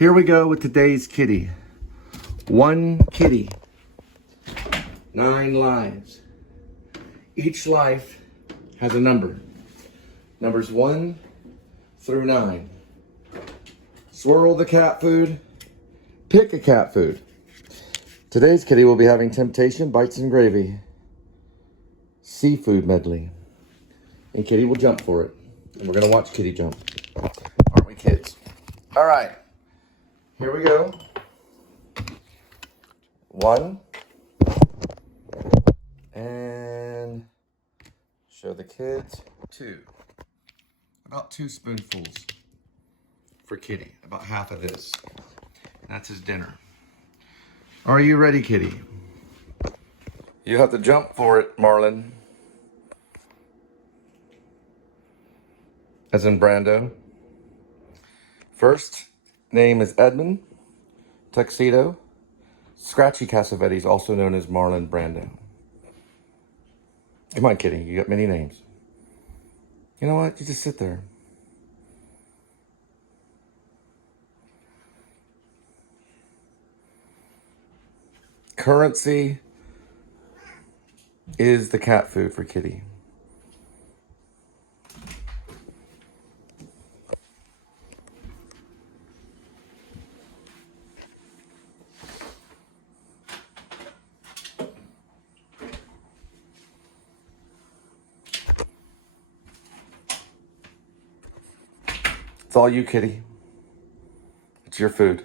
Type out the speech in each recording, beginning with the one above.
Here we go with today's kitty. One kitty, 9 lives. Each life has a number. Numbers 1 through 9. Swirl the cat food. Pick a cat food. Today's kitty will be having Temptation Bites and Gravy seafood medley. And Kitty will jump for it. And we're gonna watch Kitty jump. Aren't we kids? All right, here we go. 1. And show the kids 2. About 2 spoonfuls for Kitty, about half of this. That's his dinner. Are you ready, Kitty? You have to jump for it, Marlin. As in Brando. First name is Edmund, Tuxedo, Scratchy Cassavetes, also known as Marlon Brando. Come on, Kitty, you got many names. You know what? You just sit there. Currency is the cat food for Kitty. It's all you, Kitty. It's your food.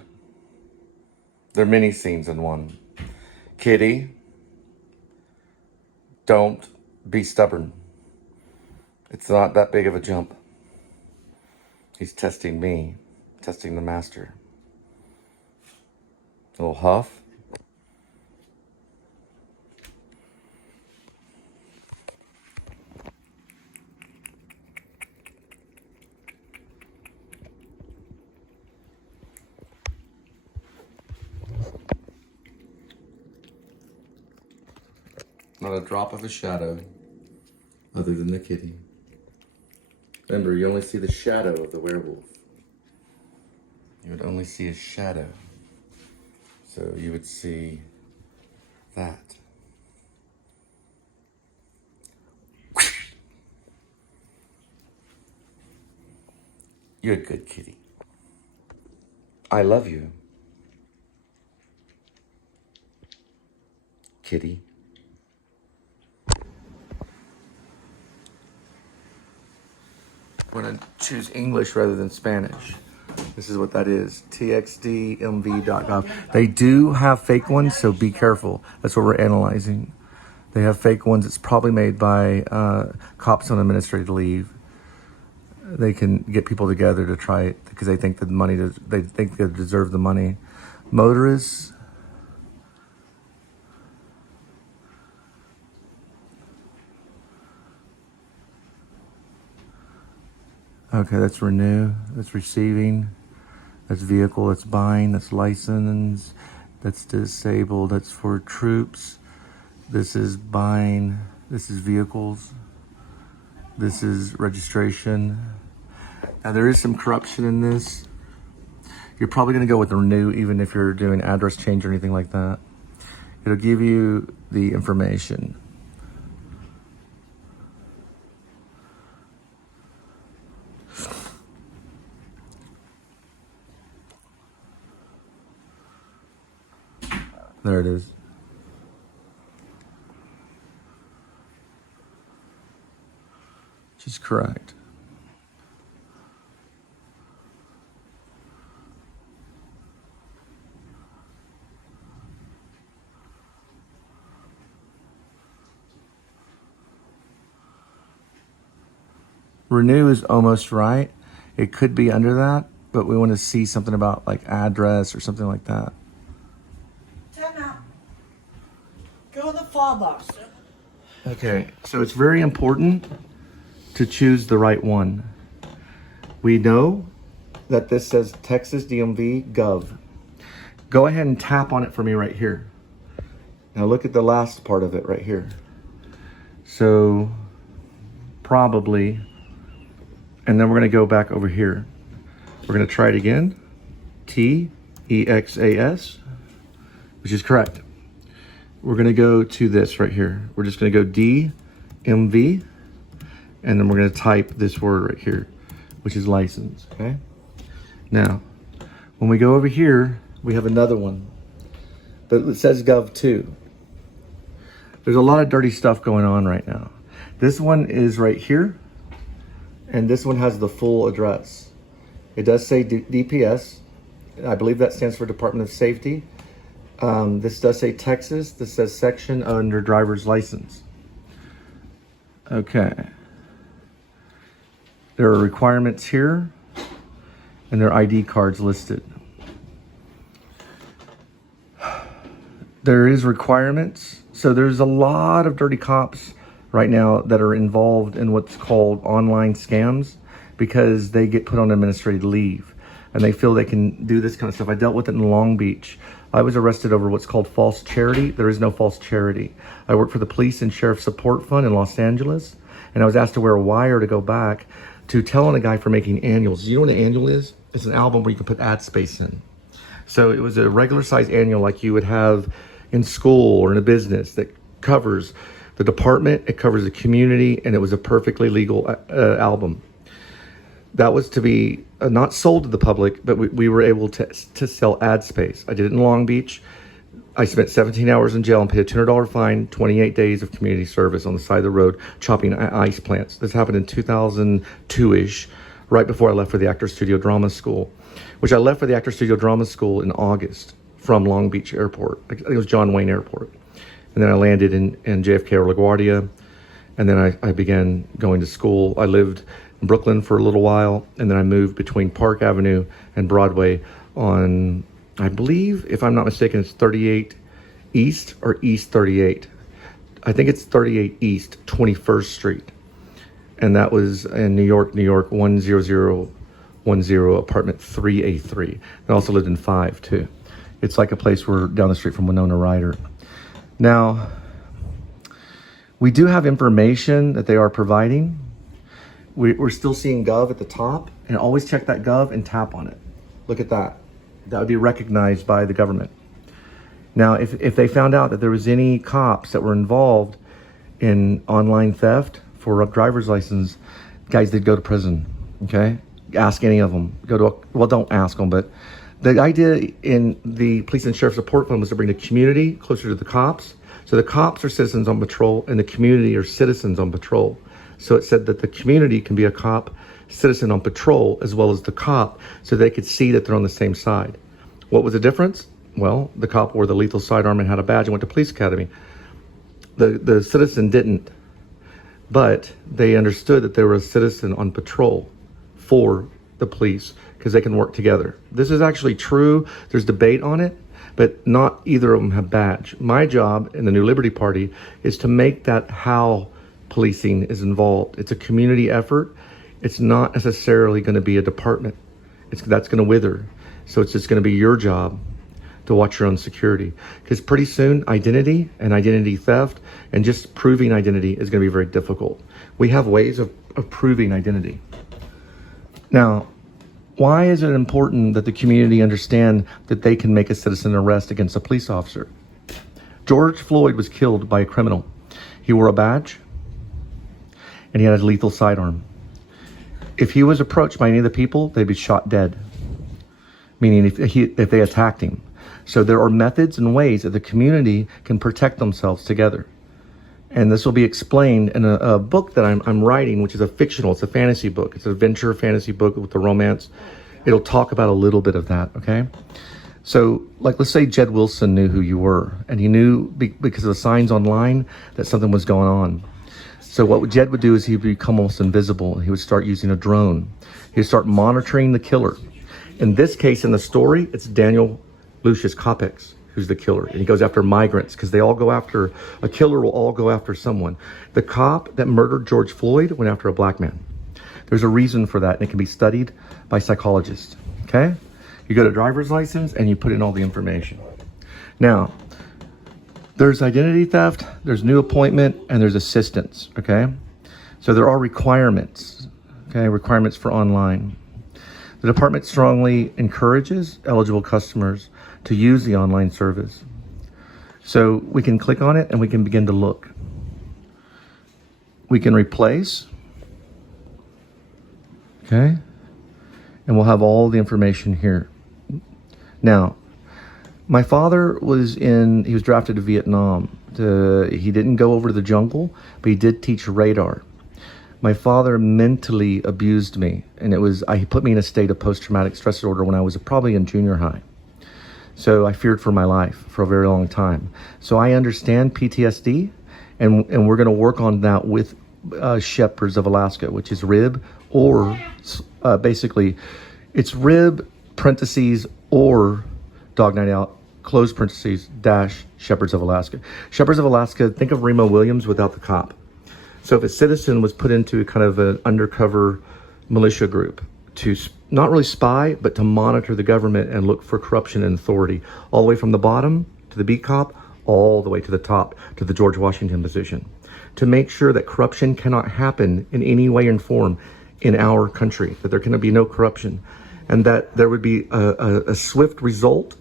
There are many scenes in one. Kitty, don't be stubborn. It's not that big of a jump. He's testing me, testing the master. A little huff. Not a drop of a shadow other than the kitty. Remember, you only see the shadow of the werewolf. You would only see a shadow. So you would see that. You're a good kitty. I love you. Kitty. We're going to choose English rather than Spanish. This is what that is, txdmv.gov. They do have fake ones, so be careful. That's what we're analyzing. They have fake ones. It's probably made by cops on administrative leave. They can get people together to try it because they think they think they deserve the money. Motorists. Okay, that's renew, that's receiving, that's vehicle, that's buying, that's license, that's disabled, that's for troops, this is buying, this is vehicles, this is registration. Now there is some corruption in this. You're probably gonna go with the renew even if you're doing address change or anything like that. It'll give you the information. There it is. She's correct. Renew is almost right. It could be under that, but we want to see something about like address or something like that. Go to the file box. Okay, so it's very important to choose the right one. We know that this says Texas DMV Gov. Go ahead and tap on it for me right here. Now look at the last part of it right here. So probably, and then we're gonna go back over here. We're gonna try it again. Texas, which is correct. We're going to go to this right here. We're just going to go DMV, and then we're going to type this word right here, which is license, okay? Now, when we go over here, we have another one, but it says Gov2. There's a lot of dirty stuff going on right now. This one is right here, and this one has the full address. It does say DPS. I believe that stands for Department of Safety. This does say Texas. This says section under driver's license. Okay. There are requirements here, and their ID cards listed. There is requirements. So there's a lot of dirty cops right now that are involved in what's called online scams because they get put on administrative leave and they feel they can do this kind of stuff. I dealt with it in Long Beach. I was arrested over what's called false charity. There is no false charity. I work for the Police and Sheriff Support Fund in Los Angeles, and I was asked to wear a wire to go back to tell on a guy for making annuals. You know what an annual is? It's an album where you can put ad space in. So it was a regular size annual like you would have in school or in a business that covers the department, it covers the community, and it was a perfectly legal album. That was to be not sold to the public, but we were able to sell ad space. I did it in Long Beach. I spent 17 hours in jail and paid a $200 fine, 28 days of community service on the side of the road, chopping ice plants. This happened in 2002-ish, right before I left for the Actor Studio Drama School, which I left for the Actor Studio Drama School in August from Long Beach Airport. I think it was John Wayne Airport. And then I landed in JFK or LaGuardia, and then I began going to school. I lived in Brooklyn for a little while, and then I moved between Park Avenue and Broadway on, I believe, if I'm not mistaken, it's 38 East or East 38. I think it's 38 East, 21st Street. And that was in New York, 10010, apartment 3A3. I also lived in 5 too. It's like a place where down the street from Winona Ryder. Now, we do have information that they are providing. We're still seeing Gov at the top, and always check that Gov and tap on it. Look at that. That would be recognized by the government. Now, if they found out that there was any cops that were involved in online theft for a driver's license, guys, they'd go to prison, okay? Ask any of them. Well, don't ask them, but the idea in the Police and Sheriff Support Fund was to bring the community closer to the cops. So the cops are citizens on patrol, and the community are citizens on patrol. So it said that the community can be a cop, citizen on patrol, as well as the cop, so they could see that they're on the same side. What was the difference? Well, the cop wore the lethal sidearm and had a badge and went to police academy. The citizen didn't, but they understood that they were a citizen on patrol for the police because they can work together. This is actually true. There's debate on it, but not either of them have badge. My job in the New Liberty Party is to make that how policing is involved. It's a community effort. It's not necessarily going to be a department. That's going to wither. So it's just going to be your job to watch your own security. Because pretty soon, identity and identity theft and just proving identity is going to be very difficult. We have ways of proving identity. Now, why is it important that the community understand that they can make a citizen arrest against a police officer? George Floyd was killed by a criminal. He wore a badge and he had a lethal sidearm. If he was approached by any of the people, they'd be shot dead, meaning if they attacked him. So there are methods and ways that the community can protect themselves together. And this will be explained in a book that I'm writing, which is it's a fantasy book. It's an adventure fantasy book with a romance. It'll talk about a little bit of that, okay? So, like, let's say Jed Wilson knew who you were, and he knew because of the signs online that something was going on. So what Jed would do is he would become almost invisible. He would start using a drone. He would start monitoring the killer. In this case, in the story, it's Daniel Lucius Copex who's the killer. And he goes after migrants because a killer will all go after someone. The cop that murdered George Floyd went after a black man. There's a reason for that, and it can be studied by psychologists, okay? You go to driver's license and you put in all the information. Now, there's identity theft, there's new appointment, and there's assistance, okay? So there are requirements, okay? Requirements for online. The department strongly encourages eligible customers to use the online service. So we can click on it and we can begin to look. We can replace, okay? And we'll have all the information here. Now, my father he was drafted to Vietnam. He didn't go over to the jungle, but he did teach radar. My father mentally abused me, and he put me in a state of post-traumatic stress disorder when I was probably in junior high. So I feared for my life for a very long time. So I understand PTSD, and we're going to work on that with Shepherds of Alaska, which is R.I.B, or basically it's R.I.B parentheses or Dog Night Out close parentheses dash Shepherds of Alaska. Shepherds of Alaska, think of Remo Williams without the cop. So if a citizen was put into kind of an undercover militia group to not really spy, but to monitor the government and look for corruption and authority, all the way from the bottom to the beat cop, all the way to the top to the George Washington position, to make sure that corruption cannot happen in any way and form in our country, that there can be no corruption, and that there would be a swift result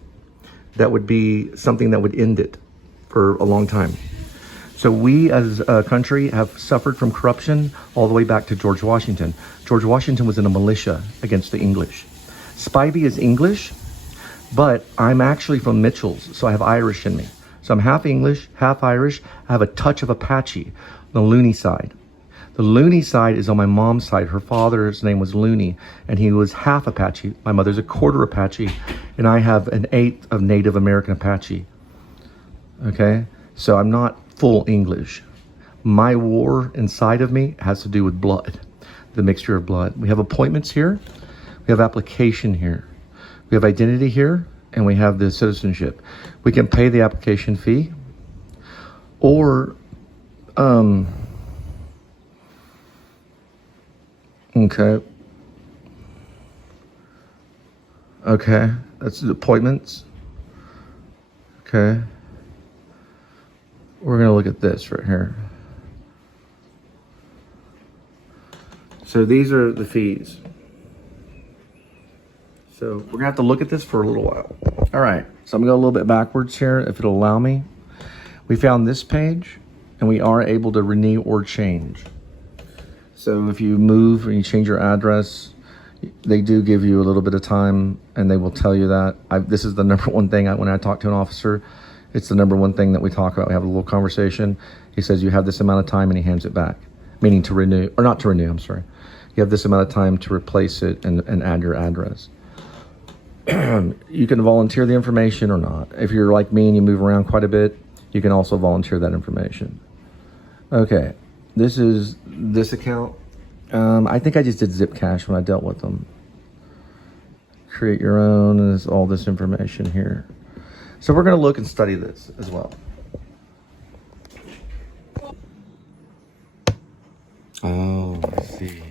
that would be something that would end it for a long time. So we as a country have suffered from corruption all the way back to George Washington. George Washington was in a militia against the English. Spivey is English, but I'm actually from Mitchell's, so I have Irish in me. So I'm half English, half Irish. I have a touch of Apache, the Looney side. The Looney side is on my mom's side. Her father's name was Looney, and he was half Apache. My mother's a quarter Apache, and I have an eighth of Native American Apache. Okay? So I'm not full English. My war inside of me has to do with blood, the mixture of blood. We have appointments here. We have application here. We have identity here, and we have the citizenship. We can pay the application fee, or okay, that's the appointments. Okay. We're going to look at this right here. So these are the fees. So we're going to have to look at this for a little while. All right. So I'm going to go a little bit backwards here, if it'll allow me. We found this page, and we are able to renew or change. So if you move and you change your address, they do give you a little bit of time, and they will tell you that. This is the number one thing when I talk to an officer. It's the number one thing that we talk about. We have a little conversation. He says, you have this amount of time, and he hands it back, meaning to renew, or not to renew, I'm sorry. You have this amount of time to replace it and add your address. You can volunteer the information or not. If you're like me and you move around quite a bit, you can also volunteer that information. Okay, this is this account. I think I just did Zip Cash when I dealt with them. Create your own, and there's all this information here. So we're going to look and study this as well. Oh, I see.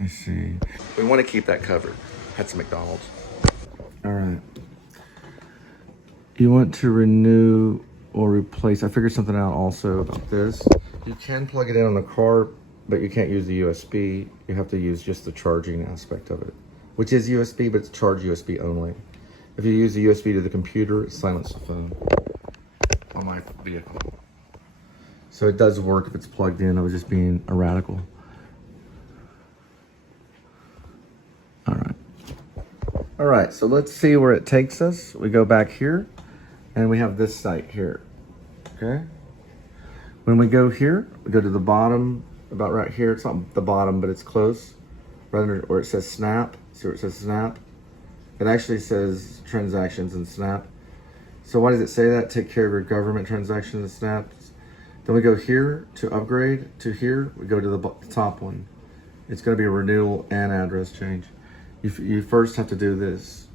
I see. We want to keep that covered. That's McDonald's. All right. You want to renew or replace. I figured something out also about this. You can plug it in on the car, but you can't use the USB. You have to use just the charging aspect of it, which is USB, but it's charge USB only. If you use the USB to the computer, it silences the phone on my vehicle. So it does work if it's plugged in. I was just being a radical. All right, so let's see where it takes us. We go back here, and we have this site here, okay? When we go here, we go to the bottom, about right here. It's not the bottom, but it's close. Right under where it says Snap. See where it says Snap? It actually says transactions in Snap. So why does it say that? Take care of your government transactions in Snap. Then we go here to upgrade to here. We go to the top one. It's going to be a renewal and address change. You first have to do this.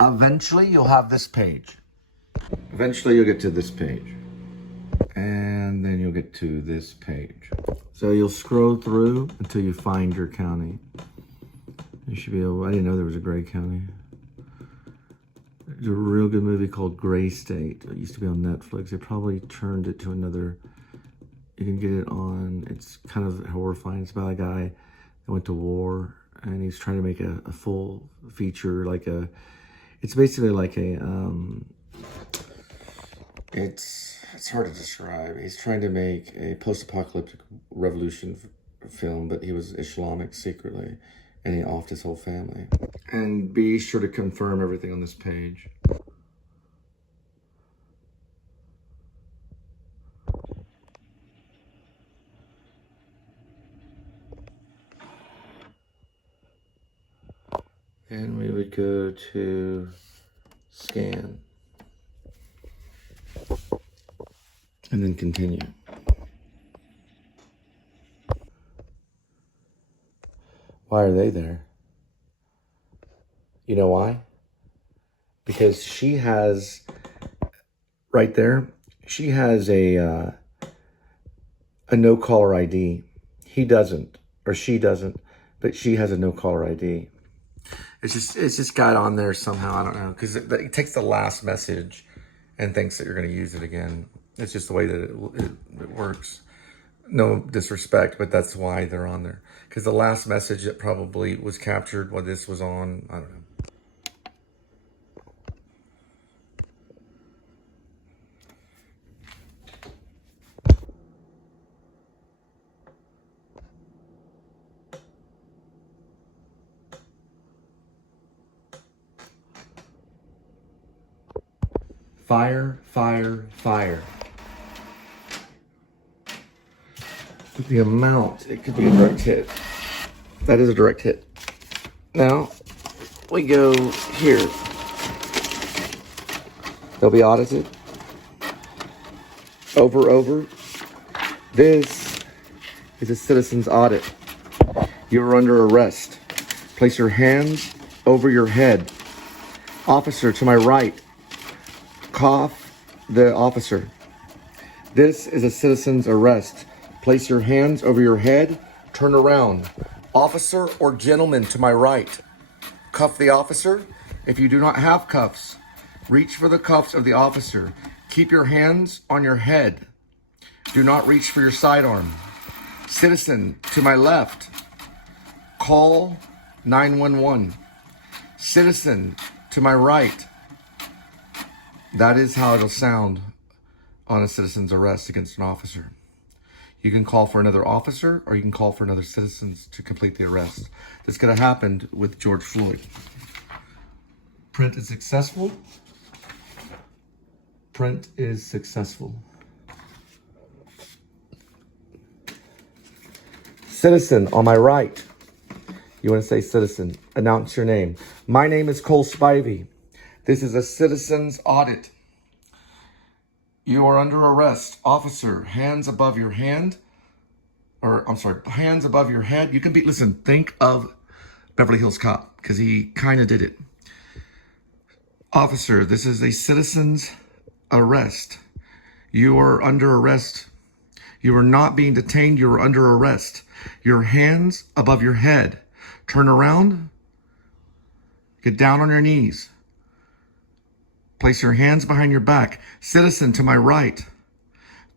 Eventually, you'll have this page. Eventually, you'll get to this page. And then you'll get to this page. So you'll scroll through until you find your county. You should be able, I didn't know there was a gray county. There's a real good movie called Gray State. It used to be on Netflix. They probably turned it to another, you can get it on, it's kind of horrifying. It's about a guy that went to war and he's trying to make a full feature, it's basically like it's hard to describe. He's trying to make a post-apocalyptic revolution film, but he was Islamic secretly, and he offed his whole family. And be sure to confirm everything on this page. And we would go to scan. And then continue. Why are they there? You know why? Because she has, right there, she has a no-caller ID. He doesn't, or she doesn't, but she has a no-caller ID. It's just got on there somehow, I don't know, because it takes the last message and thinks that you're going to use it again. It's just the way that it works. No disrespect, but that's why they're on there. Because the last message that probably was captured while this was on, I don't know. Fire, fire, fire. The amount, it could be a direct hit. That is a direct hit. Now, we go here. They'll be audited. Over. This is a citizen's audit. You're under arrest. Place your hands over your head. Officer to my right. Cough the officer. This is a citizen's arrest. Place your hands over your head. Turn around. Officer or gentleman to my right. Cuff the officer. If you do not have cuffs, reach for the cuffs of the officer. Keep your hands on your head. Do not reach for your sidearm. Citizen to my left. Call 911. Citizen to my right. That is how it'll sound on a citizen's arrest against an officer. You can call for another officer, or you can call for another citizen to complete the arrest. This could have happened with George Floyd. Print is successful. Print is successful. Citizen on my right. You want to say citizen. Announce your name. My name is Cole Spivey. This is a citizen's audit. You are under arrest. Officer, hands above your hand. Hands above your head. You can be, listen, think of Beverly Hills Cop, because he kind of did it. Officer, this is a citizen's arrest. You are under arrest. You are not being detained. You are under arrest. Your hands above your head. Turn around. Get down on your knees. Place your hands behind your back. Citizen to my right.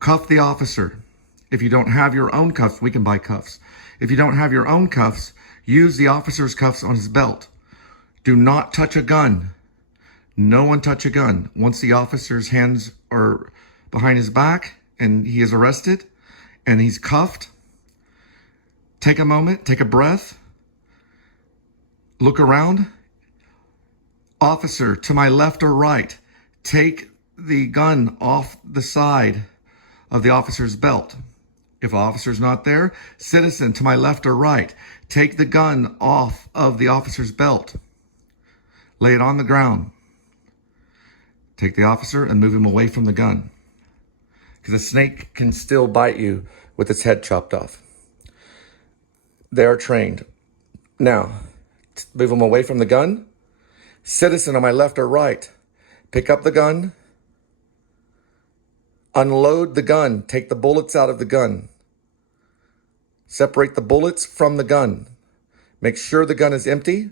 Cuff the officer. If you don't have your own cuffs, we can buy cuffs. If you don't have your own cuffs, use the officer's cuffs on his belt. Do not touch a gun. No one touch a gun. Once the officer's hands are behind his back and he is arrested and he's cuffed, take a moment, take a breath, look around. Officer, to my left or right, take the gun off the side of the officer's belt. If the officer's not there, citizen, to my left or right, take the gun off of the officer's belt. Lay it on the ground. Take the officer and move him away from the gun. Because a snake can still bite you with its head chopped off. They are trained. Now, move him away from the gun. Citizen on my left or right, pick up the gun, unload the gun, take the bullets out of the gun, separate the bullets from the gun, make sure the gun is empty,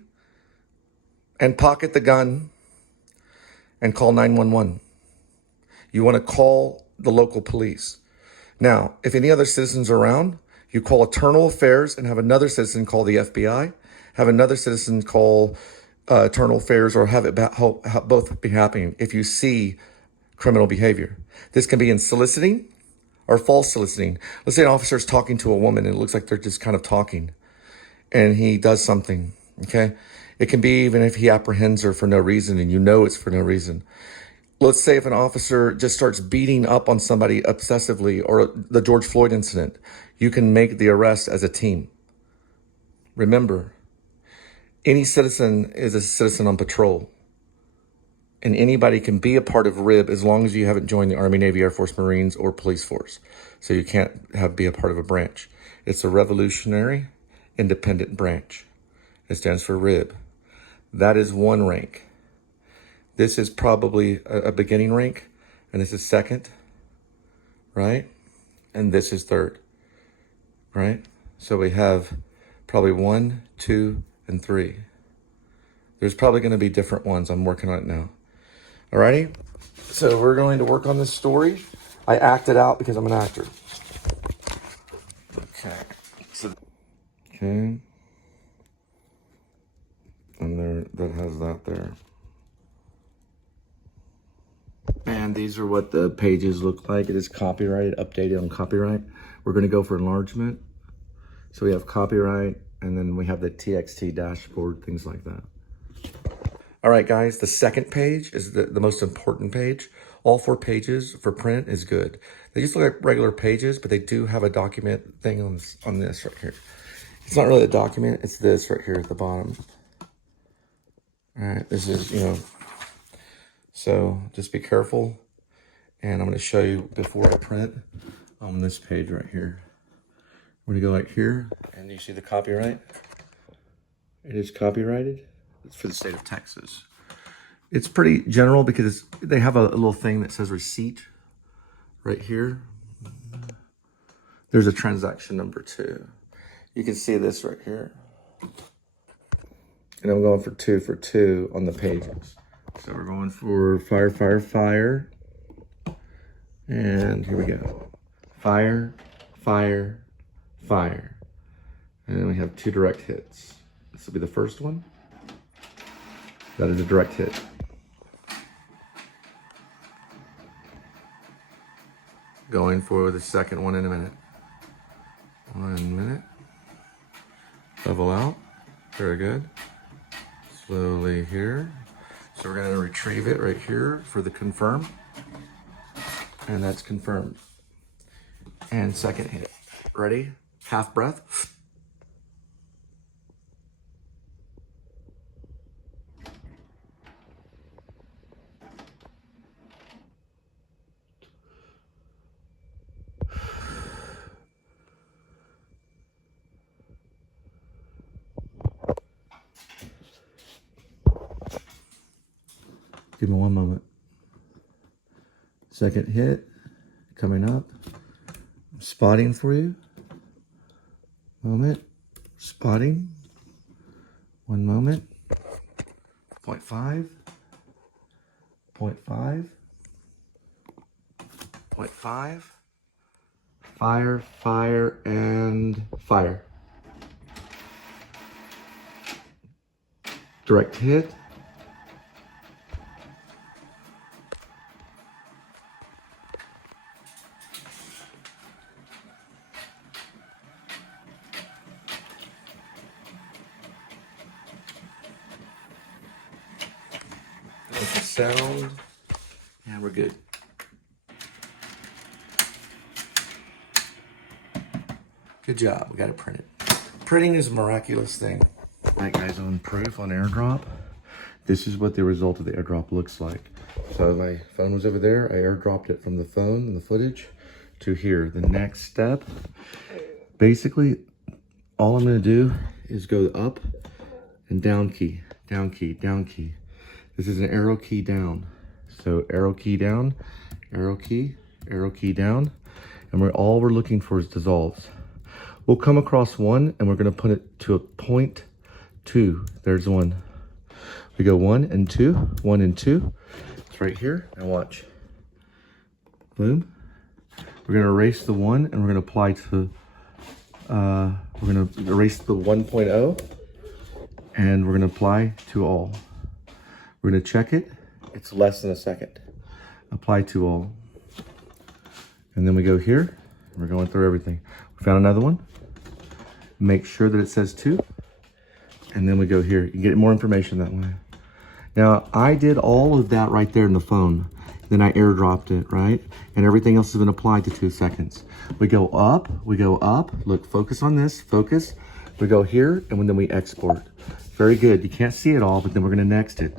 and pocket the gun and call 911. You want to call the local police. Now, if any other citizens are around, you call Internal Affairs and have another citizen call the FBI, have another citizen call internal affairs, or have it both be happening if you see criminal behavior. This can be in soliciting or false soliciting. Let's say an officer is talking to a woman and it looks like they're just kind of talking, and he does something, okay? It can be even if he apprehends her for no reason and you know it's for no reason. Let's say if an officer just starts beating up on somebody obsessively, or the George Floyd incident, you can make the arrest as a team. Remember, any citizen is a citizen on patrol, and anybody can be a part of R.I.B as long as you haven't joined the Army, Navy, Air Force, Marines, or police force. So you can't be a part of a branch. It's a revolutionary independent branch. It stands for R.I.B. That is one rank. This is probably a beginning rank, and this is second, right? And this is third, right? So we have probably 1, 2, and 3. There's probably going to be different ones. I'm working on it now. Alrighty? So we're going to work on this story. I acted out because I'm an actor. Okay. Okay. And there, that has that there. And these are what the pages look like. It is copyrighted, updated on copyright. We're going to go for enlargement. So we have copyright, and then we have the TXT dashboard, things like that. All right, guys, the second page is the most important page. All 4 pages for print is good. They just look like regular pages, but they do have a document thing on this right here. It's not really a document, it's this right here at the bottom. All right, this is, so just be careful. And I'm gonna show you before I print on this page right here. We're gonna go like here, and you see the copyright? It is copyrighted. It's for the state of Texas. It's pretty general because they have a little thing that says receipt right here. There's a transaction number 2. You can see this right here. And I'm going for 2 for 2 on the pages. So we're going for fire, fire, fire. And here we go. Fire, fire, fire. And then we have 2 direct hits. This will be the first one. That is a direct hit. Going for the second one in a minute. 1 minute. Level out. Very good. Slowly here. So we're going to retrieve it right here for the confirm. And that's confirmed. And second hit. Ready? Half breath. Give me 1 moment. Second hit coming up. I'm spotting for you. Moment. Spotting. 1 moment. 0.5. 0.5. 0.5. Fire, fire, and fire. Direct hit. Make the sound, and we're good. Good job, we got it printed. Printing is a miraculous thing. All right, guys, on proof on airdrop, this is what the result of the airdrop looks like. So my phone was over there, I airdropped it from the phone and the footage to here. The next step, basically, all I'm gonna do is go up and down key, down key, down key. This is an arrow key down. So arrow key down, arrow key down. And all we're looking for is dissolves. We'll come across one and we're gonna put it to a 0.2. There's one. We go 1 and 2, 1 and 2. It's right here, and watch. Boom. We're gonna erase the 1 and we're gonna apply to, we're gonna erase the 1.0. And we're gonna apply to all. We're gonna check it. It's less than a second. Apply to all. And then we go here. We're going through everything. We found another one. Make sure that it says 2. And then we go here. You can get more information that way. Now, I did all of that right there in the phone. Then I airdropped it, right? And everything else has been applied to 2 seconds. We go up, look, focus on this, focus. We go here, and then we export. Very good. You can't see it all, but then we're gonna next it.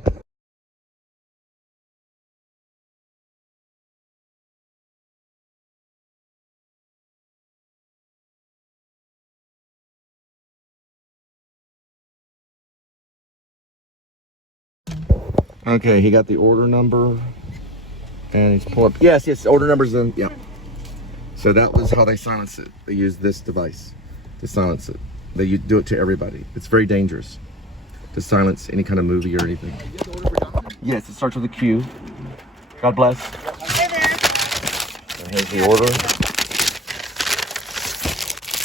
Okay, he got the order number, and he's pulling up. Yes, order number's in, yeah. So that was how they silence it. They use this device to silence it. They do it to everybody. It's very dangerous to silence any kind of movie or anything. Yes, it starts with a Q. God bless. Hey there. And here's the order.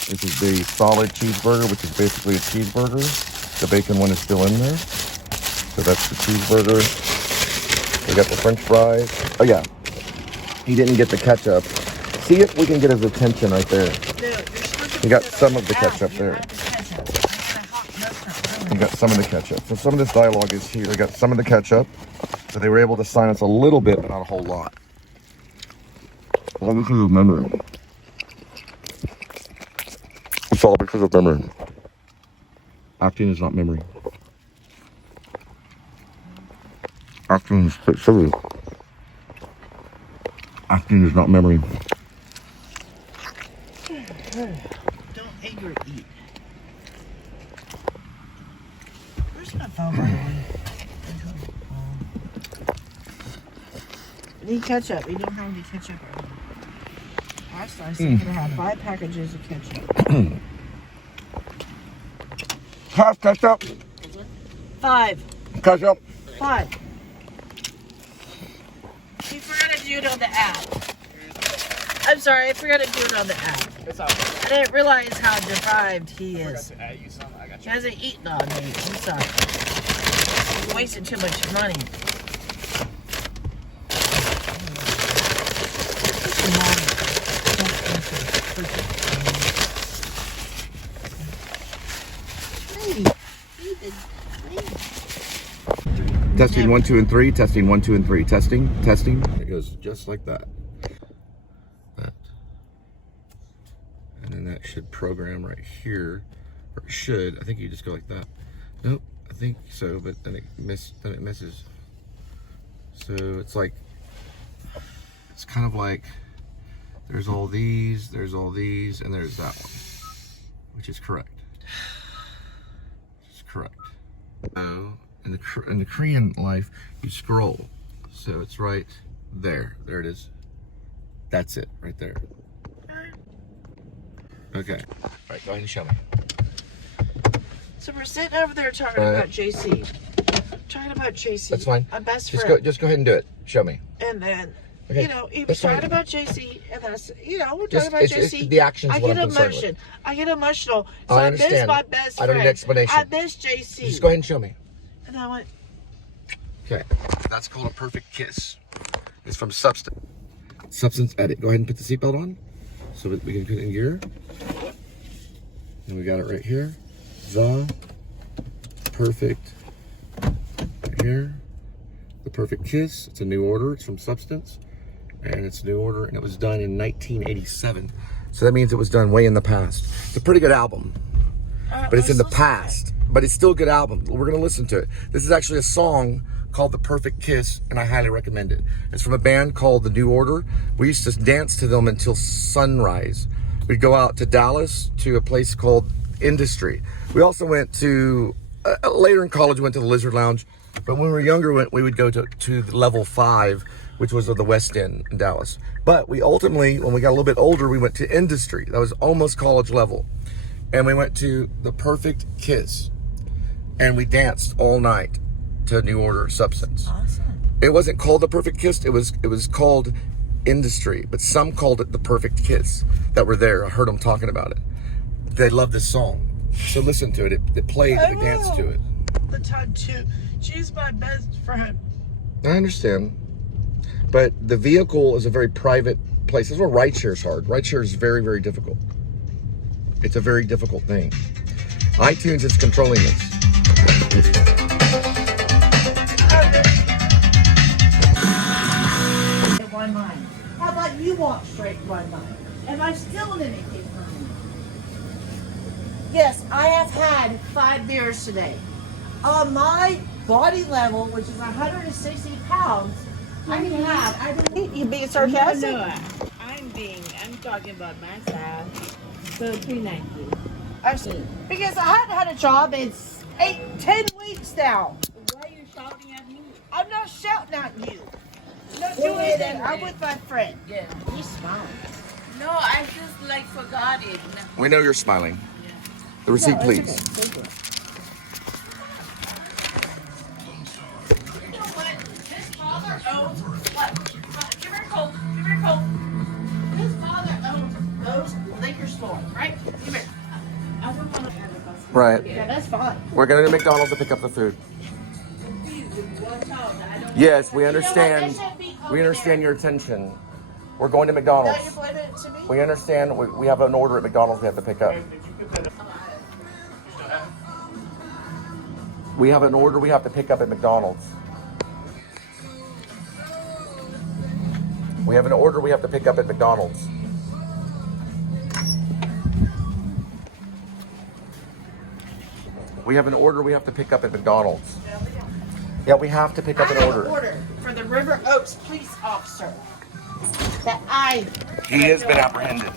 This is the solid cheeseburger, which is basically a cheeseburger. The bacon one is still in there. So that's the cheeseburger. We got the French fries. Oh yeah, he didn't get the ketchup. See if we can get his attention right there. He got some of the ketchup there. He got some of the ketchup. So some of this dialogue is here. I got some of the ketchup. So they were able to silence a little bit, but not a whole lot. All because of memory. It's all because of memory. Acting is not memory. Acting is silly. Acting is not memory. Don't anger eat. Where's my phone, by the way? I need ketchup. You don't have any ketchup. Last time I said could have 5 packages of ketchup. Half ketchup. 5. Ketchup. 5. You forgot to do it on the app. I'm sorry, I forgot to do it on the app. It's all right. I didn't realize how deprived he I forgot is. to add you some. I got He you. hasn't eaten all day. I'm sorry. He wasted too much money. Testing 1, 2, and 3. Testing 1, 2, and 3. Testing. It goes just like that. That. And then that should program right here. Or it should. I think you just go like that. Nope. I think so, but then it misses. So it's like, it's kind of like there's all these, and there's that one, which is correct. Which is correct. Oh. In the Korean life, you scroll. So it's right there. There it is. That's it, right there. Okay. All right, go ahead and show me. So we're sitting over there talking about JC. Talking about JC. That's fine. My best friend. Just go ahead and do it. Show me. And then, Okay, you know, he was that's fine. talking about JC, and that's, you know, we're Just- talking about it's JC. the action's I what get I'm concerned with. emotion. I get emotional. So I I miss understand. my best I friend. don't need explanation. I miss JC. Just go ahead and show me. And I went, Okay. That's called a perfect kiss. It's from Substance. Substance Edit. Go ahead and put the seatbelt on so that we can put it in gear. And we got it right here. The perfect, right here. The perfect kiss. It's a new order. It's from Substance. And it's a new order. And it was done in 1987. So that means it was done way in the past. It's a pretty good album. But it's in the past. But it's still a good album. We're going to listen to it. This is actually a song called The Perfect Kiss, and I highly recommend it. It's from a band called The New Order. We used to dance to them until sunrise. We'd go out to Dallas to a place called Industry. We also went to, later in college, we went to the Lizard Lounge. But when we were younger, we would go to Level 5, which was at the West End in Dallas. But we ultimately, when we got a little bit older, we went to Industry. That was almost college level. And we went to The Perfect Kiss. And we danced all night to New Order Substance. awesome. It wasn't called The Perfect Kiss. It was called Industry, but some called it The Perfect Kiss that were there. I heard them talking about it. They loved this song. So listen to it. It played and we danced to it. the time too. She's my best friend. I understand. But the vehicle is a very private place. This is where rideshare is hard. Rideshare is very, very difficult. It's a very difficult thing. iTunes is controlling this. One line. How about you walk straight one line? Am I still in anything from you? Yes, I have had 5 beers today. On my body level, which is 160 pounds, I can have. You being sarcastic? No, I'm talking about myself. So 390. I see. Because I haven't had a job in 10 weeks now. Why are you shouting at me? I'm not shouting at you. Not doing anything. I'm with my friend. Yeah. He's smiling. No, I just like forgot it. We know you're smiling. The receipt, No, please. it's okay. Take it. You know what? His father owns what? Give her a Coke. Give her a Coke. His father owns those liquor stores, right? Give here. I don't want to have a bus. Right. Yeah, that's fine. We're going to McDonald's to pick up the food. Yes, we understand. We understand your attention. We're going to Now McDonald's. you're blaming it to me? We understand. We have an order at McDonald's we have to pick up. We have an order we have to pick up at McDonald's. We have an order we have to pick up at McDonald's. We have an order we have to pick up at McDonald's. Yeah, we have to pick up I an have order. an order for the River Oaks police officer that I. He has been apprehended.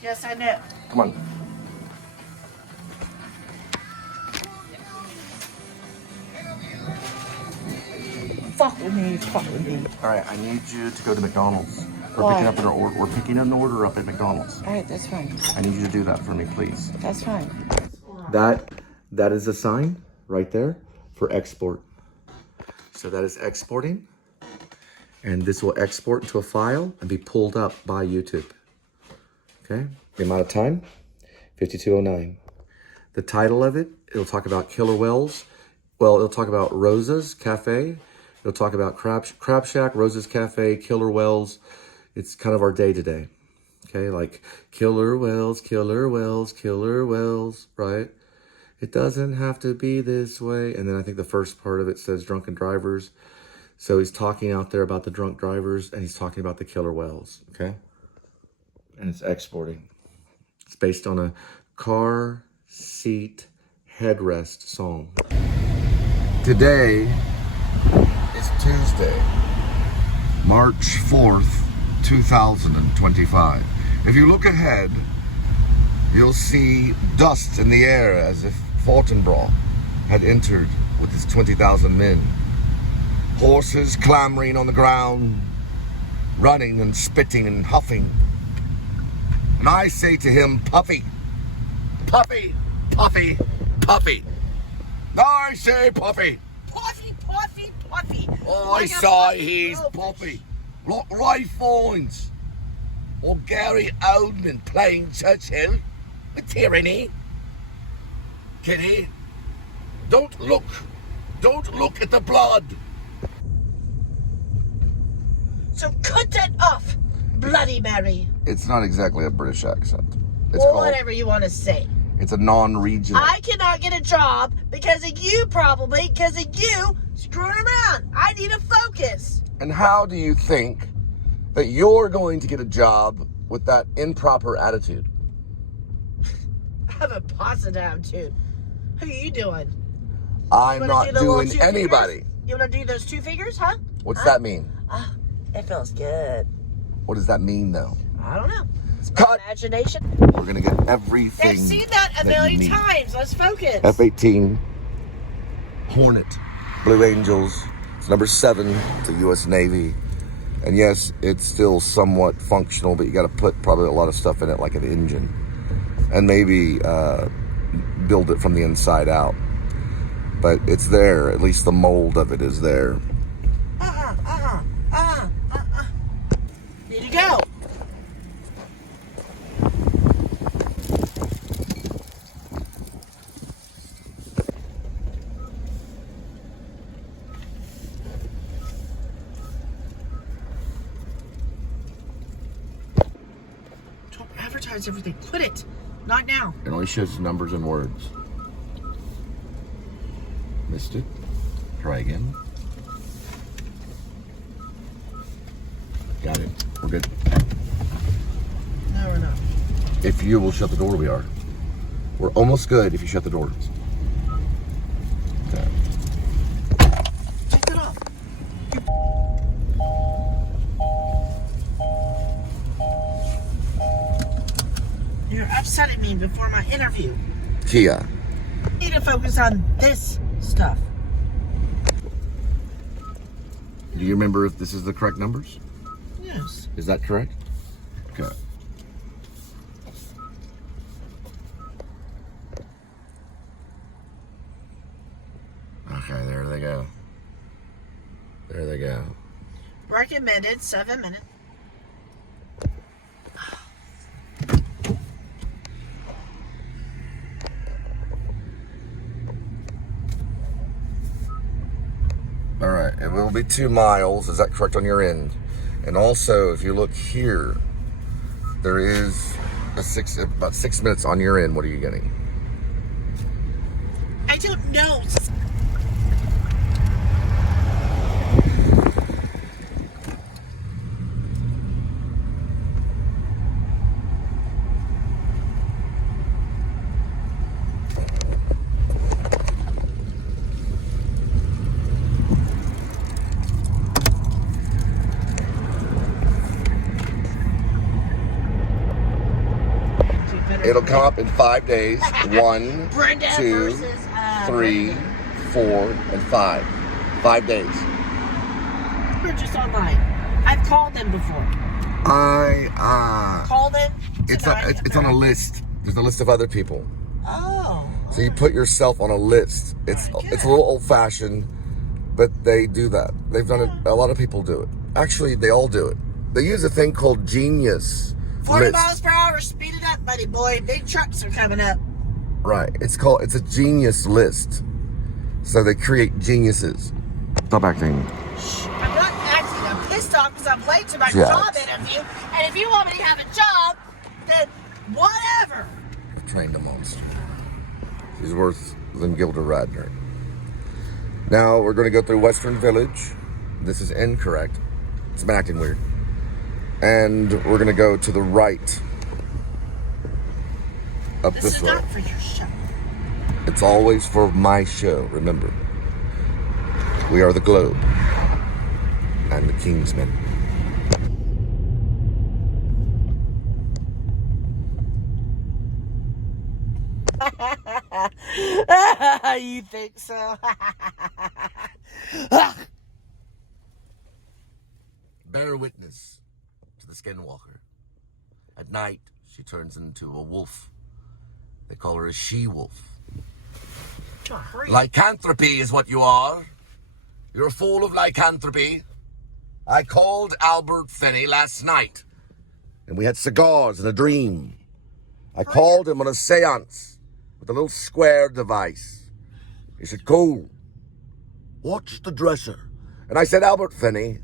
Yes, I know. Come on. Fuck with me. Fuck with me. All right, I need you to go to McDonald's. Why? We're picking an order up at McDonald's. All right, that's fine. I need you to do that for me, please. That's fine. That is a sign right there for export. So that is exporting, and this will export into a file and be pulled up by YouTube. Okay, the amount of time, 52:09. The title of it, it'll talk about killer whales. Well, it'll talk about Rosa's Cafe. It'll talk about Crab Shack, Rosa's Cafe, killer whales. It's kind of our day today. Okay, like killer whales, killer whales, killer whales, right? It doesn't have to be this way. And then I think the first part of it says drunken drivers. So he's talking out there about the drunk drivers, and he's talking about the killer whales, okay? And it's exporting. It's based on a car seat headrest song. Today is Tuesday, March 4th, 2025. If you look ahead, you'll see dust in the air as if Fortinbras had entered with his 20,000 men. Horses clamoring on the ground, running and spitting and huffing. And I say to him, Puffy, Puffy, Puffy, Puffy. I say Puffy. Puffy, Puffy, Puffy. I say he's Puffy. Like Ray Fiennes or Gary Oldman playing Churchill with tyranny. Kitty, don't look at the blood. So cut that off, Bloody Mary. It's not exactly a British accent. It's Or called, whatever you want to say. it's a non-regional. I cannot get a job because of you, probably because of you screwing around. I need to focus. And how do you think that you're going to get a job with that improper attitude? I have a positive attitude. Who are you doing? I'm You wanna not do the little doing 2 anybody. fingers? You want to do those 2 fingers, huh? What's that mean? It feels good. What does that mean, though? I don't know. It's my Cut. imagination. We're going to get everything. I've seen that a you million need. times. Let's focus. F-18 Hornet Blue Angels. It's number 7 to the U.S. Navy. And yes, it's still somewhat functional, but you got to put probably a lot of stuff in it, like an engine. And maybe build it from the inside out. But it's there. At least the mold of it is there. Need to go. advertise everything. Put it. Not now. It only shows numbers and words. Missed it. Try again. Got it. We're good. No, we're not. If you will shut the door, we are. We're almost good if you shut the doors. Okay. Take that off. You're upsetting me before my interview. Kia. I need to focus on this stuff. Do you remember if this is the correct numbers? Yes. Is that correct? Okay. Okay, there they go. There they go. Recommended 7 minutes. All right, it will be 2 miles. Is that correct on your end? And also, if you look here, there is about 6 minutes on your end. What are you getting? I don't know. It'll come up in 5 days. 1, Brenda 2, versus, 3, 4, and 5. 5 days. We're just online. I've called them before. Call them. It's on a list. There's a list of other people. Oh. So you put yourself on a list. It's a little old-fashioned, but they do that. They've done it. A lot of people do it. Actually, they all do it. They use a thing called Genius 40 List. miles per hour. Speed it up, buddy boy. Big trucks are coming up. Right. It's a Genius List. So they create geniuses. Stop acting. I'm not acting. I'm pissed off because I'm late to my Yeah. job interview. And if you want me to have a job, then whatever. I've trained a monster. She's worse than Gilda Radner. Now we're going to go through Western Village. This is incorrect. It's been acting weird. And we're going to go to the right. Up This this is way. not for your show. It's always for my show, remember. We are the Globe and the Kingsmen. You think so? Bear witness to the Skinwalker. At night, she turns into a wolf. They call her a she-wolf. Hurry. Lycanthropy is what you are. You're a fool of lycanthropy. I called Albert Finney last night, and we had cigars and a dream. I called him on a seance with a little square device. He said, Cole, watch the dresser. And I said, Albert Finney,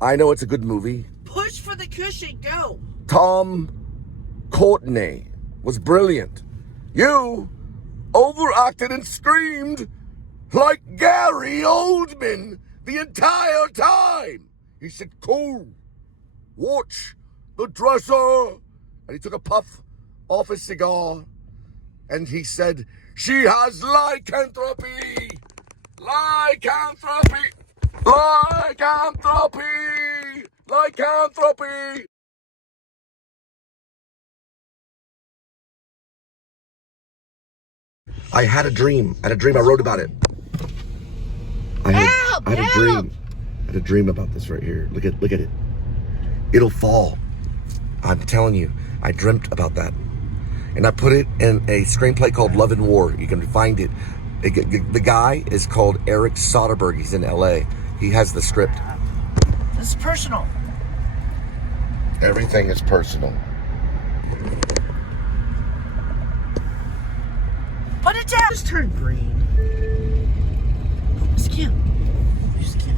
I know it's a good movie. Push for the cushion. Go. Tom Courtenay was brilliant. You overacted and screamed like Gary Oldman the entire time. He said, Cole, watch the dresser. And he took a puff off his cigar and he said, she has lycanthropy. Lycanthropy. Lycanthropy. Lycanthropy. I had a dream. I wrote about it. I had a dream. I had a dream about this right here. Look at it. It'll fall. I'm telling you, I dreamt about that. And I put it in a screenplay called Love and War. You can find it. The guy is called Eric Soderbergh. He's in LA. He has the script. This is personal. Everything is personal. Put it down. Just turn green. Oh, it's cute. It's cute.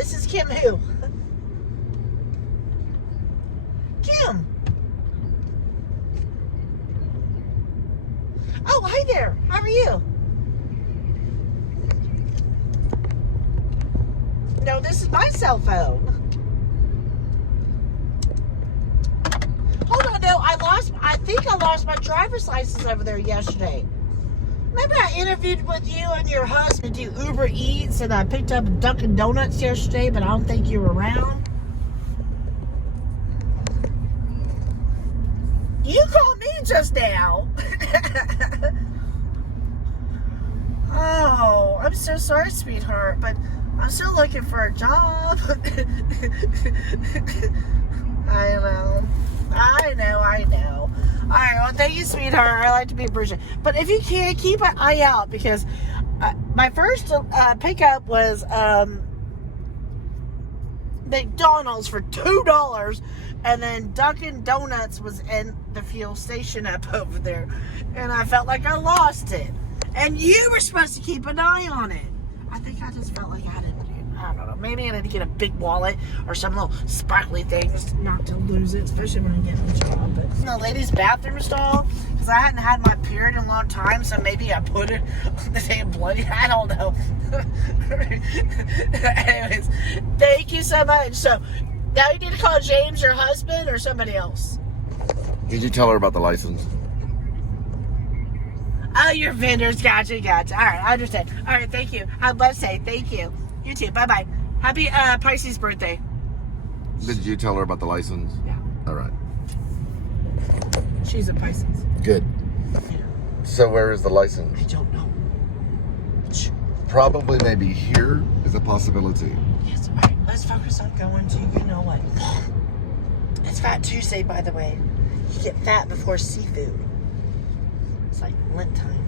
This is Kim who? Kim. Oh, hi there. How are you? No, this is my cell phone. Hold on, no, I think I lost my driver's license over there yesterday. Remember I interviewed with you and your husband do Uber Eats, and I picked up Dunkin' Donuts yesterday, but I don't think you were around. You called me just now. Oh, I'm so sorry, sweetheart, but I'm still looking for a job. I know. All right, well, thank you, sweetheart. I like to be appreciated. But if you can, keep an eye out, because my first pickup was McDonald's for $2, and then Dunkin' Donuts was in the fuel station up over there, and I felt like I lost it. And you were supposed to keep an eye on it. I think I just felt like I don't know, maybe I need to get a big wallet or some little sparkly things not to lose it, especially when I get a job. But in the ladies' bathroom stall, because I hadn't had my period in a long time, so maybe I put it on the damn bloody, I don't know. Anyways, thank you so much. So now you need to call James, your husband, or somebody else. Did you tell her about the license? Oh, your vendors. Gotcha. All right, I understand. All right, thank you. I'd love to say thank you. You too. Bye-bye. Happy Pisces birthday. Did you tell her about the license? Yeah. All right. She's a Pisces. Good. So where is the license? I don't know. Probably maybe here is a possibility. Yes, all right. Let's focus on going to, you know what? It's Fat Tuesday, by the way. You get fat before seafood. It's like Lent time.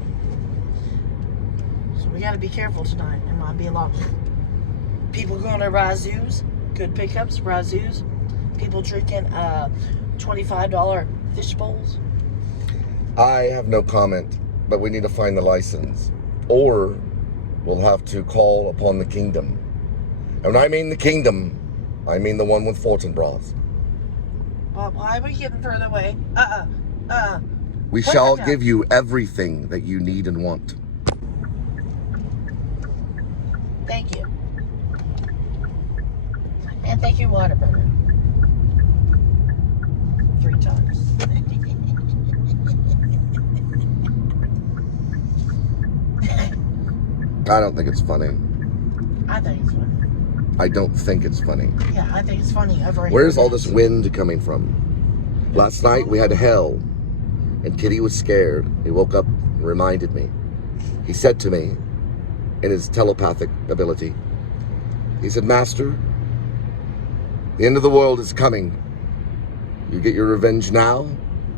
So we got to be careful tonight. It might be a lot. People going to Razoo's. Good pickups, Razoo's. People drinking $25 fish bowls. I have no comment, but we need to find the license. Or we'll have to call upon the kingdom. And when I mean the kingdom, I mean the one with Fortinbras. Well, why are we getting further away? We shall give you everything that you need and want. Thank you. And thank you, Whataburger. 3 times. I don't think it's funny. I think it's funny. I don't think it's funny. Yeah, I think it's funny. Where's all this wind coming from? Last night we had hell, and Kitty was scared. He woke up and reminded me. He said to me, in his telepathic ability, he said, Master, the end of the world is coming. You get your revenge now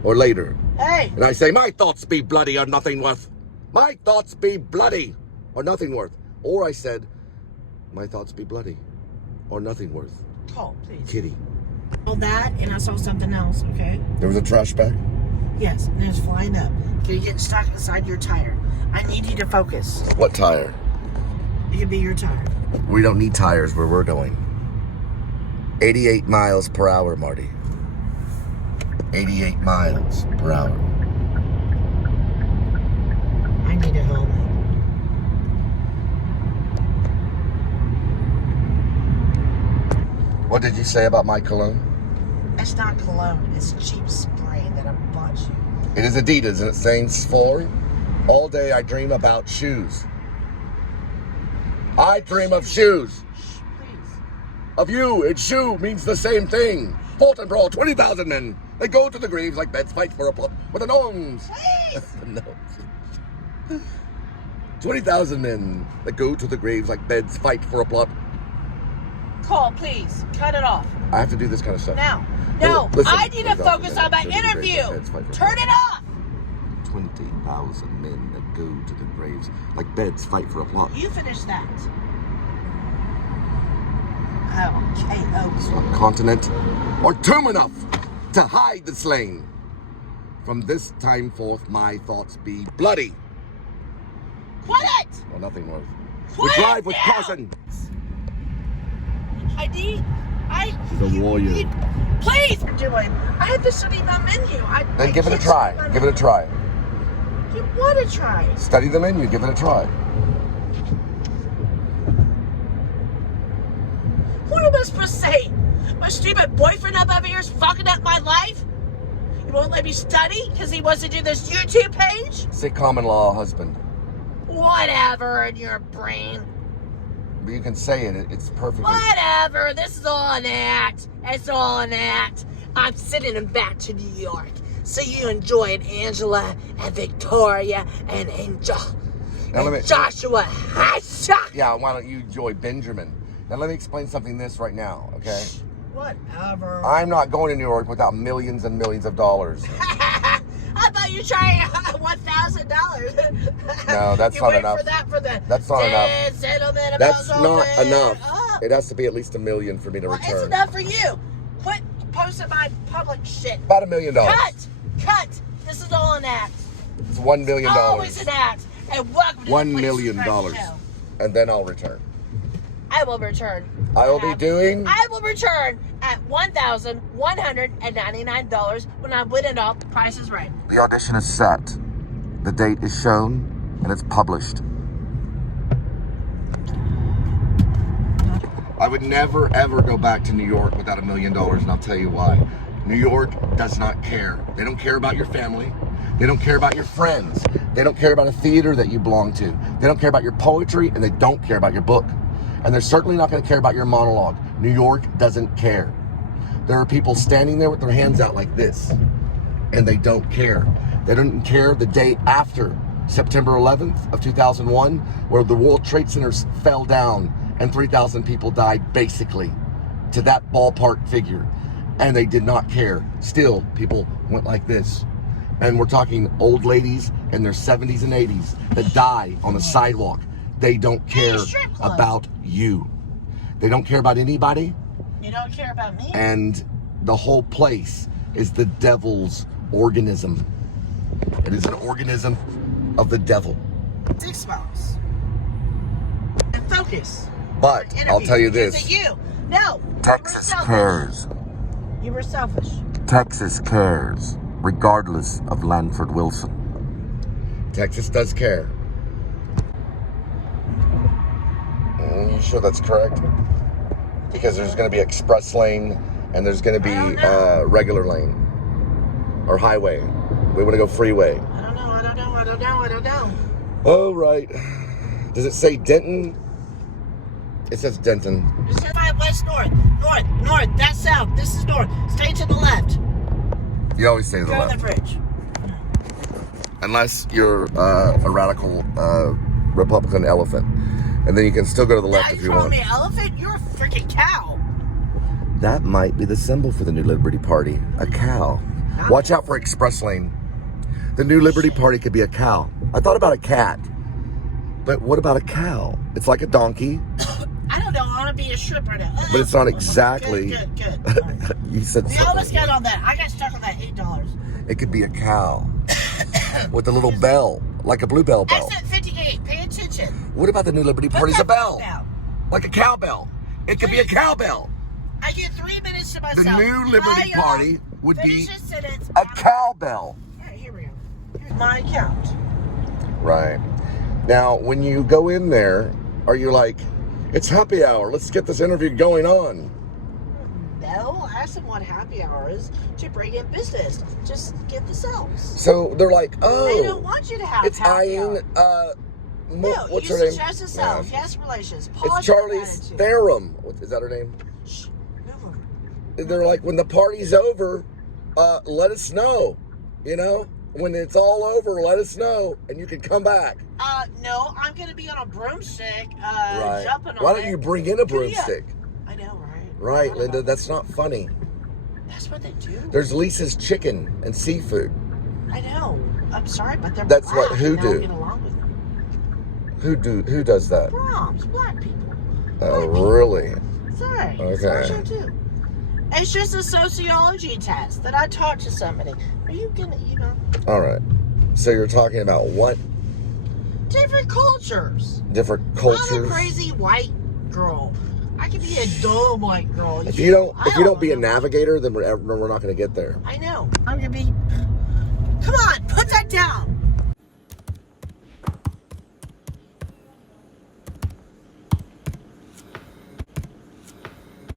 or later. Hey! And I say, my thoughts be bloody or nothing worth. My thoughts be bloody or nothing worth. Or I said, my thoughts be bloody or nothing worth. Call, please. Kitty. All that, and I saw something else, okay? There was a trash bag? Yes, and it's flying up. You're getting stuck inside your tire. I need you to focus. What tire? It could be your tire. We don't need tires where we're going. 88 miles per hour, Marty. 88 miles per hour. I need a helmet. What did you say about my cologne? It's not cologne. It's cheap spray that I bought you. It is Adidas and it stands for all day I dream about shoes. I dream of shoes. Shh, please. Of you, and shoe means the same thing. Fulton Brawl, 20,000 men. They go to the graves like beds fight for a plot with the gnomes. Please! The gnomes. 20,000 men that go to the graves like beds fight for a plot. Call, please. Cut it off. I have to do this kind of stuff. Now. No, Listen, I need to 20,000 focus men on my that go to the graves interview. like beds fight for a Turn it plot. off. 20,000 men that go to the graves like beds fight for a plot. You finish that. Okay, It's not continent or tomb enough to hide the slain. From this time forth, my thoughts be bloody. Quit it! Well, nothing worth. Quit We drive with now! caution. She's a warrior. Please. Doing. I had to study the menu. Then give it a try. Give it a try. You want to try? Study the menu. Give it a try. What am I supposed to say? My stupid boyfriend up over here is fucking up my life? He won't let me study because he wants to do this YouTube page? Say common law husband. Whatever in your brain. But you can say it. It's perfectly. Whatever. This is all an act. It's all an act. I'm sending him back to New York. So you enjoyed Angela and Victoria and Angel and Joshua. Yeah, why don't you enjoy Benjamin? Now let me explain something right now, okay? Whatever. I'm not going to New York without millions and millions of dollars. I thought you were trying $1,000. No, that's not enough. That's not enough. That's not enough. It has to be at least $1 million for me to return. It's enough for you. Quit posting my public shit. About $1 million. Cut. This is all an act. It's $1 million. Always an act. And welcome to $1 the million. And then I'll return. I will return. I will return at $1,199 when I win it all. Price is right. The audition is set. The date is shown, and it's published. I would never, ever go back to New York without $1 million, and I'll tell you why. New York does not care. They don't care about your family. They don't care about your friends. They don't care about a theater that you belong to. They don't care about your poetry, and they don't care about your book. And they're certainly not going to care about your monologue. New York doesn't care. There are people standing there with their hands out like this, and they don't care. They don't care the day after September 11th of 2001, where the World Trade Centers fell down and 3,000 people died, basically, to that ballpark figure. And they did not care. Still, people went like this. And we're talking old ladies in their 70s and 80s that die on the sidewalk. They don't care about you. They don't care about anybody. You don't care about me? And the whole place is the devil's organism. It is an organism of the devil. Dick smells. And focus. But I'll tell you this. Is it you? No. Texas cares. You were selfish. Texas cares, regardless of Lanford Wilson. Texas does care. You sure that's correct? Because there's going to be express lane and there's going to be regular lane or highway. We want to go freeway. I don't know. Oh, right. Does it say Denton? It says Denton. It says west, north. North. That's south. This is north. Stay to the left. You always say to the Go left. to the bridge. Unless you're a radical Republican elephant. And then you can still go to the left if you want. You call me an elephant? You're a freaking cow. That might be the symbol for the New Liberty Party. A cow. Watch out for express lane. The New Liberty Party could be a cow. I thought about a cat. But what about a cow? It's like a donkey. I don't know. I want to be a stripper now. But it's not exactly. Good. Right. You said we something. almost got on that. I got stuck on that $8. It could be a cow. With a little bell. Like a bluebell bell. Exit 58. Pay attention. What about the New Liberty Party's a bell? Like a cowbell. It could be a cowbell. I get 3 minutes to myself. The New Liberty Party would be sentence. a cowbell. All right, here we go. Here's my account. Right. Now, when you go in there, are you like, it's happy hour, let's get this interview going on? No, ask them what happy hour is to bring in business. Just get the sales. So they're like, oh. They don't want you to have it's happy eyeing, hour. what's her name? Suggest a sales, guest relations, it's Charlie's Theorem. Is that her name? Shh, move over. They're like, when the party's over, let us know, you know? When it's all over, let us know, and you can come back. No, I'm going to be on a broomstick, right. jumping on Why don't you bring in a broomstick? I know, right? Right, Linda, that's not funny. That's what they do. There's Lisa's Chicken and Seafood. I know. I'm sorry, but they're That's black, what who and I don't do? get along with them. Who does that? Proms, black people. Oh, really? Sorry. Okay. It's our show too. It's just a sociology test that I talked to somebody. Are you gonna, All right. So you're talking about what? Different cultures. Different cultures. I'm a crazy white girl. I can be a dumb white girl. If you don't be a wanna- navigator, then we're not going to get there. I know. I'm gonna be. Come on, put that down.